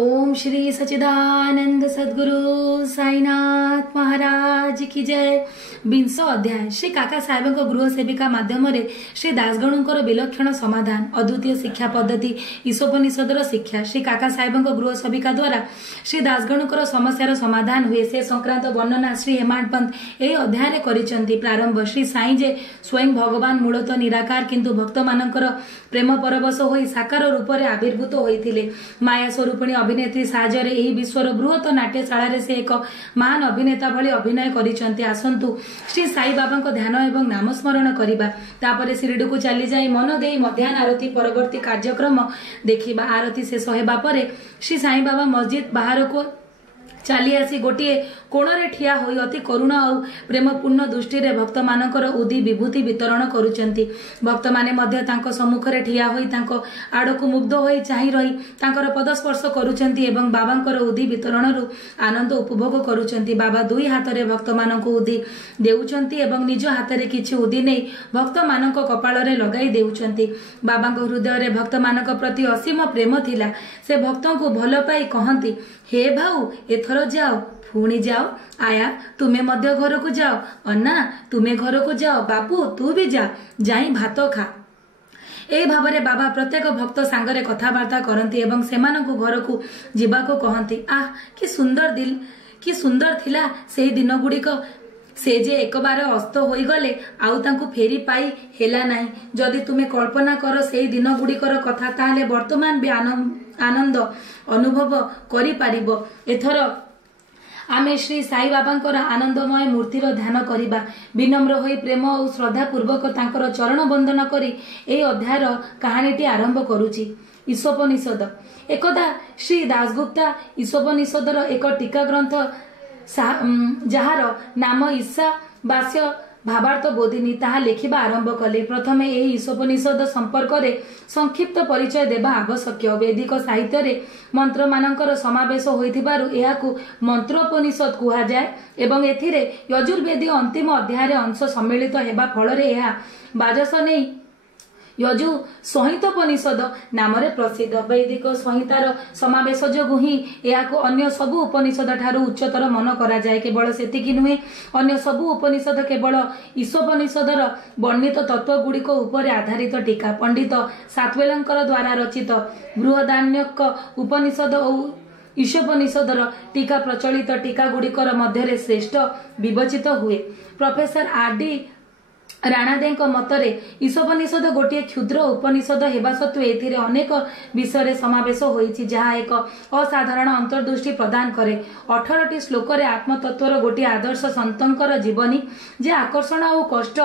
ओम श्री सच्चिदानंद सद्गुरु साईनाथ महाराज की जय। 20 अध्याय श्री काका साहेब गृह सेविका माध्यम श्री दासगणुंकर विलक्षण समाधान अद्वितीय शिक्षा पद्धति ईशोपनिषदर शिक्षा श्री काका साहेब गृह सेविका द्वारा श्री दासगणुंकर समस्यार समाधान हुए से संक्रांत वर्णना श्री हेमाड पंत यह अध्याय करिसेंती। प्रारंभ श्री साई जे स्वयं भगवान मूलतः निराकार किंतु भक्त मानकर प्रेम परवश होई साकार रूप में आविर्भूत होइथिले। माया स्वरूपिणी अभिनेत्री साहाय्य एही विश्वर बृहत नाट्यशाला से एक महान अभिनेता भली अभिनय करिसेंती। आसंतु श्री साई बाबा ध्यान एवं नाम स्मरण करिबा। तापरे शिरडी को चली जाई मन देई मध्याह्न आरती परवर्ती कार्यक्रम देखिबा। आरती शेष हेबा परे श्री साई बाबा मस्जिद बाहर को चली आसी गोटे कोणरे ठिया होई अति करुणा और प्रेमपूर्ण दृष्टि रे भक्त मानकर उदी विभूति वितरण करुचंती। भक्त माने मध्य तांको सम्मुखरे ठिया होई तांको आडकु मुग्ध होई चाहि रही तांकर पदस्पर्श करुचंती एवं बाबांकर उदी वितरण रु आनंद उपभोग करुचंती। बाबा दुई हाथ रे भक्त माननको उदी देउचंती एवं निज हाथ रे किछि उदी नै भक्त माननको कपाळ रे लगाई देउचंती। बाबांको हृदय रे भक्त मानक प्रति असीम प्रेम थिला। से भक्तों भल पाई कहंती, हे भाऊ एथर जाओ पुणी जाओ आया तुमे मध्य घर को जाओ, अन्ना तुमे घर को जाओ, बापू तू भी जा जाई भात खा। ए भावरे बाबा प्रत्येक भक्त सांगरे कथाबार्ता करती एवं सेमानकु घर को जीवाको कहती। आह कि सुंदर दिल कि सुंदर थिला सेही दिन गुड़िक से जे एक बार अस्त होई गले आउ तांकु फेरी पाई हेला नाही। जदि तुमे कल्पना कर सेही दिन गुड़िकर कथा ताहले वर्तमान भी आनंद अनुभव करि पारिबो। एथर आमे श्री साई बाबांकर आनंदमय मूर्तिर ध्यान करिबा। विनम्र होई प्रेम और श्रद्धा पूर्वक तांकर चरण वंदना करी ए अध्यायर कहानीटी आरंभ करूची। ईशोपनिषद एकदा श्री दासगुप्ता ईशोपनिषदर एक टीका ग्रंथ जार नाम ईशा भाष्य भावार्थ बोधिनी ताहा लेखिबा आरंभ कले। प्रथमे एही ईशोपनिषद संपर्क रे संक्षिप्त परिचय देबा आवश्यक। वैदिक साहित्य रे मंत्र मानकर समावेश होइथिबारु एहाकु मंत्रोपनिषद कुहा जाय एवं एथिरे यजुर्वेदी अंतिम अध्याय रे अंश सम्मिलित हेबा फल रे एहा बाजस नै यजु संहितोपनिषद नाम प्रसिद्ध। वैदिक संहितार समावेश जोगु ही याको अन्य सबु उपनिषद ठारू उच्चतर मन करा जाय। केवल सेतिकी नुहे अन्य सबु उपनिषद केवल ईशोपनिषदर वर्णित तत्व गुड़िक उपरे आधारित टीका पंडित सातवेलंकर द्वारा रचित बृहदारण्यक उपनिषद और ईशोपनिषदर टीका प्रचलित टीका गुड़िकर मध्य श्रेष्ठ विवेचित हुए। Professor RD. राणादेଙ୍କ मतरे ईशोपनिषद गोटे क्षुद्र उपनिषद हेबा सत्वे एथिरे अनेक विषय समावेश होईछि जहा एक असाधारण अंतर्दृष्टि प्रदान करे। 18टी श्लोक रे आत्मतत्वर गोटे आदर्श संतंकर जीवनी जे आकर्षण और कष्ट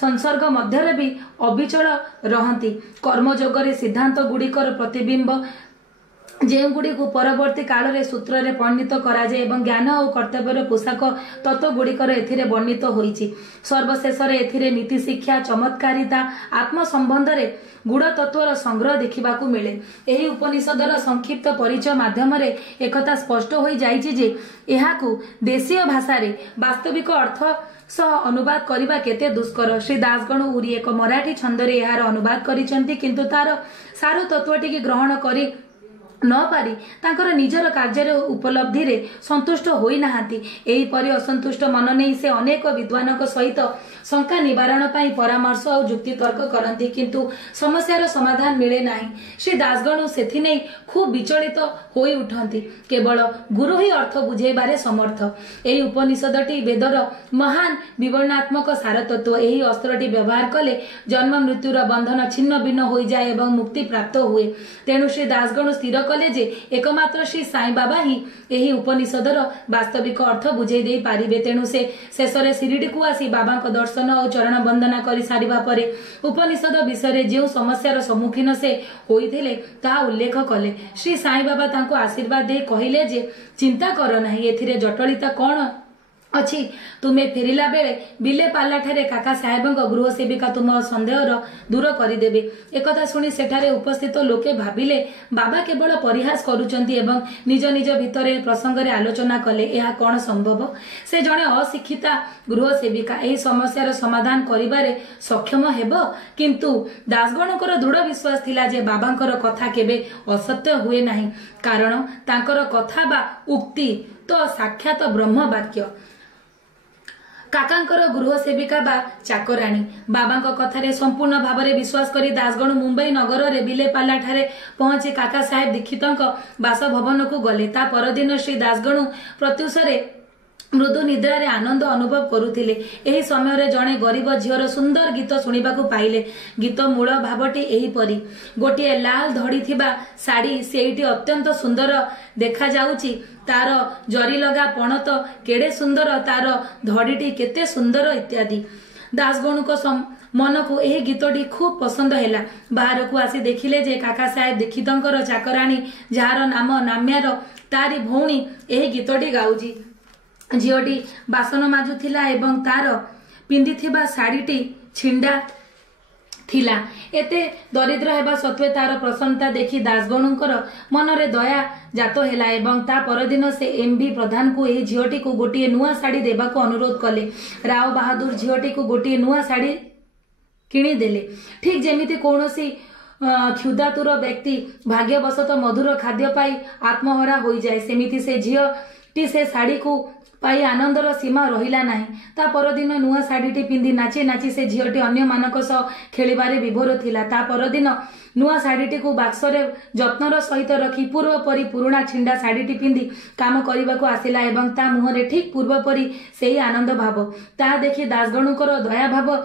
संसर्ग मध्य भी अविचल रहंती। कर्मयोगरे सिद्धांत गुड़िकर प्रतिबिंब जे गुड़ी को परवर्ती काल रे सूत्र रे वर्णित करा जाय एवं ज्ञान और कर्तव्यर पोषाक तत्व गुड़िकर एथिरे वर्णित होईछि। सर्वशेष रे एथिरे नीति शिक्षा चमत्कारिता आत्म संबंध रे गुड़ तत्वर संग्रह देखिबाकू मिले। एही उपनिषदर संक्षिप्त परिचय माध्यम रे एकता स्पष्ट होई जाईछि जे एहाकू देशीय भाषा रे वास्तविक अर्थ सह अनुवाद करिबा केते दुष्कर। श्री दासगणु उरी एक मराठी छंद रे एहार अनुवाद करिसेंती किंतु तार सारू तत्वटी के ग्रहण करी न पारी तांकर निजर कार्य उपलब्धि रे संतुष्ट होई नाहांती। एही परि असंतुष्ट मन नै से अनेक विद्वानक सहित शंका निवारण पाई परामर्श और युक्ति तर्क करती किंतु समस्यार समाधान मिले नाही। श्री दासगणु सेथि नै खूब विचलित होई उठंती। केवल गुरु ही अर्थ बुझेबारे समर्थ। एही उपनिषदटी वेदर महान विवरणात्मक सार तत्व। एही अस्त्रटी व्यवहार कले जन्म मृत्युर बंधन छिन्न भिन्न होई जाए एवं मुक्ति प्राप्त हुए। तेणु श्री दासगणु स्थिर कले जे एकमात्र श्री साई बाबा ही एही उपनिषदर वास्तविक अर्थ बुझे दे पारिबे। तेणु से शेषरे शिरडी को आसी बाबा को दर्शन और चरण वंदना करि सारिबा परे उपनिषद विषय जे समस्यार सम्मुखीन से होइथिले ताहा उल्लेख कले। श्री साई बाबा तांको आशीर्वाद दे कहिले जे चिंता कर नाही एथिरे जटिलता कोन अच्छी तुमे फेरिला बेले बिले पाला ठारे काका साहेबଙ୍କ गृह सेविका तुम संदेहर दूर करदेबे। एकथा शुणी सेठारे उपस्थित लोके भाबिले बाबा केवल परिहास करूचंती एवं निज निज भितरे प्रसंग रे आलोचना कले यह कौन संभव। से जणे अशिक्षिता गृह सेविका एही समस्यार समाधान करिबारे सक्षम हेबो। किंतु दासगणकर दृढ़ विश्वास थिला जे बाबांकर कथा केबे असत्य हुए नाही, कारण तांकर कथा बा उक्ति तो साक्षात ब्रह्म वाक्य। काकांकर गृह सेविका बा चाकराणी बाबांक कथारे संपूर्ण भावरे विश्वास करी दासगण मुंबई नगर रे बिलेपाला ठारे पहुंची काका साहेब दीक्षितंक बासभवन को गले। ता परदिन श्री दासगण प्रत्युषरे मृदु निद्रारे आनंद अनुभव करुथिले। एही समय रे जणे गरीब झियर सुंदर गीत सुनिबाकू पाइले। गीत मूल भावटी एही परी गोटिए लाल धड़ी थिबा साड़ी सेईटी अत्यंत सुंदर देखा जाउची, तार जरी लगा पणत केड़े सुंदर, तार धड़ीटी केते सुंदर इत्यादि। दासगणु को मन को यह गीतटी खूब पसंद हैला। बाहर को आसी देखिले जे काका साहेब दीक्षितंकर चाकराणी जार नाम नाम्यार तारी भौणी यह गीतटी गाउची। झीटी बासन माजुथिला एवं तार पिंधिथिबा साड़ीटी छिंडा थिला। एते दरिद्र हेबा सत्वे तार प्रसन्नता देखि दासगणुंकर मनरे दया जात हेला एवं ता परदिन से एमबी प्रधान को एही झीटी को गोटिए नुआ साड़ी देबाको अनुरोध कले। राव बहादुर झीटी को गोटिए नुआ साड़ी किणी देले। ठीक जेमिति कौनसी क्षुधातुर व्यक्ति भाग्यवशत मधुर खाद्य पाई आत्महरा हो जाए, सेमिति से झीटी से साड़ी को पाई आनंदर सीमा रहिला नाही। ता परदिन नुआ साड़ीटी पिंधि नाची नाची से झीटी अन्य मानक सह खेलिबारे विभोर थिला। ता परदिन नुआ साड़ीटी को बाक्सरे जत्नर सहित रखी पूर्व परी पुराणा छिंडा साड़ीटी पिंधि काम करबाको आसिला एवं ता मुहरे ठीक पूर्व परी सेही आनंद भाव। ता देखि दासगणुकर दया भाव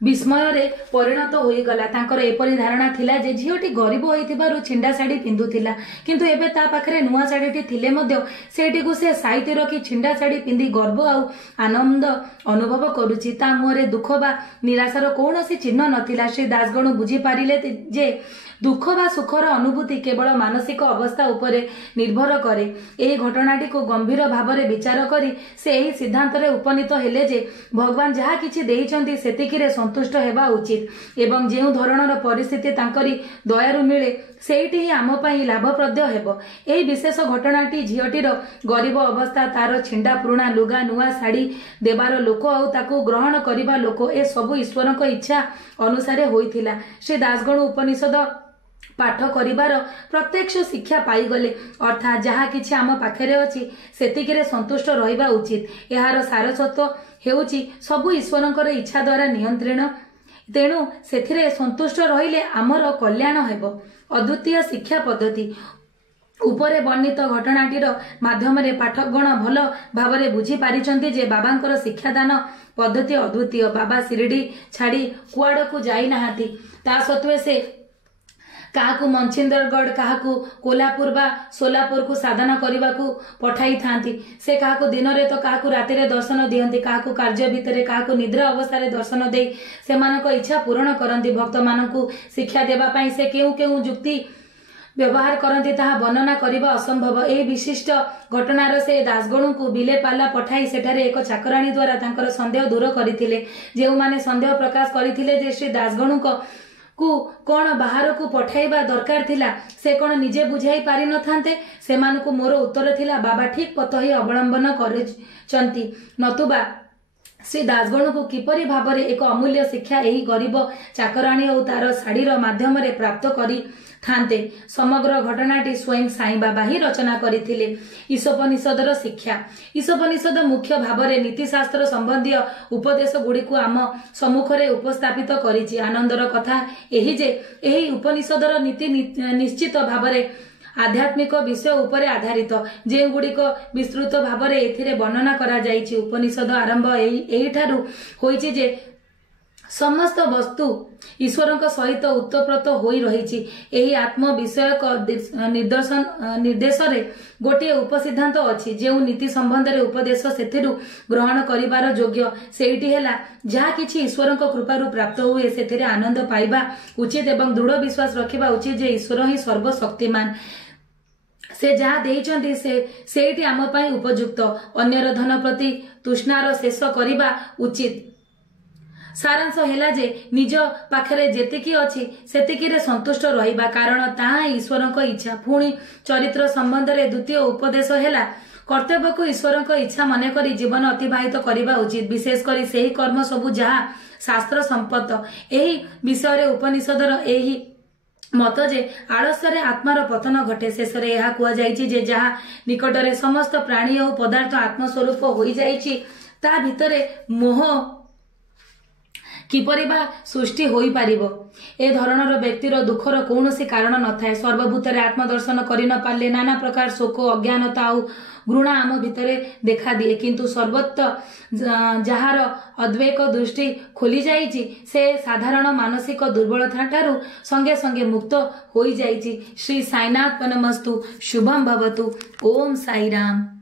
विस्मय रे परिणत होई गला। तांकर एपरी धारणा थिला जे झीटी गरीब होइथिबारु छिंडा साड़ी पिंधुथिला, किंतु एबे ता पाखरे नुआ साड़ीटी थिले मध्य सेठी को से साइते रखी छिंडा साड़ी पिंधि गर्व आउ आनंद अनुभव करूची। ता मुहरे दुख बा निराशार कौनसी चिन्ह नथिला। श्री दासगण बुझी पारिले जे दुख बा सुखर अनुभूति केवल मानसिक अवस्था उपरे निर्भर करे। एही घटनाटी को गंभीर भावरे विचार करी से एही सिद्धांत रे उपनीत हेले जे भगवान जहा किछि देइचंती सेतिकिरे संतुष्ट हेबा उचित एवं जेउ धरणर परिस्थिति तांकरी दयारु मिले सेठी ही आम पई लाभप्रद हेबो। एही विशेष घटनाटी झीटीर गरीब अवस्था, तार छिंडा पुराणा लुगा, नुआ साड़ी देबार लोक आउ ताकू ग्रहण करिबा लोक, ए सबु ईश्वरक इच्छा अनुसारे होइथिला। श्री दासगण उपनिषद पाठ करिबार प्रत्यक्ष शिक्षा पाई गले, अर्थात जहा किछि आम पाखरे अछि सेतिकिरे संतुष्ट रहिबा उचित। एहार सारस्वत हेउछि सबु ईश्वरंकर इच्छा द्वारा नियंत्रण, तेणु सेथिरे संतुष्ट रहिले आमर कल्याण हेबो। अद्वितीय शिक्षा पद्धति उपरे वर्णित घटनाटीर माध्यम रे पाठकगण भल भावरे बुझी पारिचंती जे बाबांकर शिक्षादान पद्धति अद्वितीय। बाबा शिरडी छाड़ी कुआडकू जाई नाहांती, ता सत्वे से काहाकू मंछिंदरगढ़, काहाकू कोल्हापुर बा सोलापुर को साधना करने को पठाई थांती। से काहाकू दिन रे तो काहाकू राति रे दर्शन दियंती, काहाकू कार्य भितरे, काहाकू निद्रा अवस्था रे दर्शन दे सेमानक इच्छा पूर्ण करंती। भक्त मानकू शिक्षा देबा पई से केउ केउ जुक्ति व्यवहार करंती ताहा वर्णना करिबा असंभव। ए विशिष्ट घटनार से दासगणु को बिलेपाला पठाई सेठारे एक चाकराणी द्वारा तांकर संदेह दूर करिथिले। जेउ माने संदेह प्रकाश करिथिले जे श्री दासगणु को कौन बाहर को पठाइबा दरकार थिला से कौन निजे बुझाई पारि न थांते, सेमानकु मोर उत्तर थिला बाबा ठीक पथ ही अवलंबन करचंती, नतुबा श्री दासगण को किपरि भाबरे एक अमूल्य शिक्षा एही गरीब चाकराणी और तार शाढ़ीर माध्यम रे प्राप्त करी थांते। समग्र घटनाटी स्वयं साई बाबा ही रचना करथिले। ईशोपनिषदर शिक्षा। ईशोपनिषद मुख्य भावरे नीतिशास्त्र संबंधी उपदेश गुड़ी को आम सम्मुखरे उपस्थापित करिछि। आनंदर कथा एही जे एही उपनिषदर नीति निश्चित भावरे आध्यात्मिक विषय उपरे आधारित, जे गुड़िक विस्तृत भावरे एथिरे वर्णना करा जाइछि। उपनिषद आरंभ एही ठारू होइछि जे समस्त वस्तु ईश्वरक सहित उत्तप्रोत होई रहिछि। एही आत्म विषयक निर्देश रे गोटे उपसिद्धांत अछि, जे नीति संबंध रे उपदेश सेथिरु ग्रहण करिवार योग्य सेठी हेला जहा किछि ईश्वरक कृपारु प्राप्त हुए सेथिरे आनंद पाइबा उचित एवं दृढ़ विश्वास रखिबा उचित जे ईश्वर ही सर्वशक्तिमान। से जहाँ देइचंती सेठी आम पई उपयुक्त अन्यर धन प्रति तृष्णार शेष करिबा उचित। सारांश हैला जे निज पाखरे जेतिकी अछि सेतिकी रे संतुष्ट रहिबा कारण ताहा ईश्वरक इच्छा। पुणी चरित्र संबंध रे द्वितीय उपदेश हैला कर्तव्य को ईश्वरक इच्छा मन करी जीवन अतिबाहित करिबा उचित, विशेष करी सेही कर्म सबु जहाँ शास्त्र संपत्त। एही विषय रे उपनिषदर एही मत जे आलस्य आत्मार पतन घटे। शेष रे यह कुआ जाइछि जे जहाँ निकटरे समस्त प्राणी और पदार्थ आत्मस्वरूप होई जाइछि ता भितरे मोह किपरि बा सृष्टि होई पारिबो। ए धरणर व्यक्तिर दुखर कौनसी कारण न थाए। सर्वभूतरे आत्मदर्शन करि न पारले नाना प्रकार शोक अज्ञानता और घृणा आम भितरे देखा दिए, किंतु सर्वत्र जहार अद्वैक दृष्टि खोली जाइछि से साधारण मानसिक दुर्बलता ठारू संगे संगे मुक्त होई जाइछि। श्री साईनाथ नमस्तु। शुभम भवतु। ओम साईराम।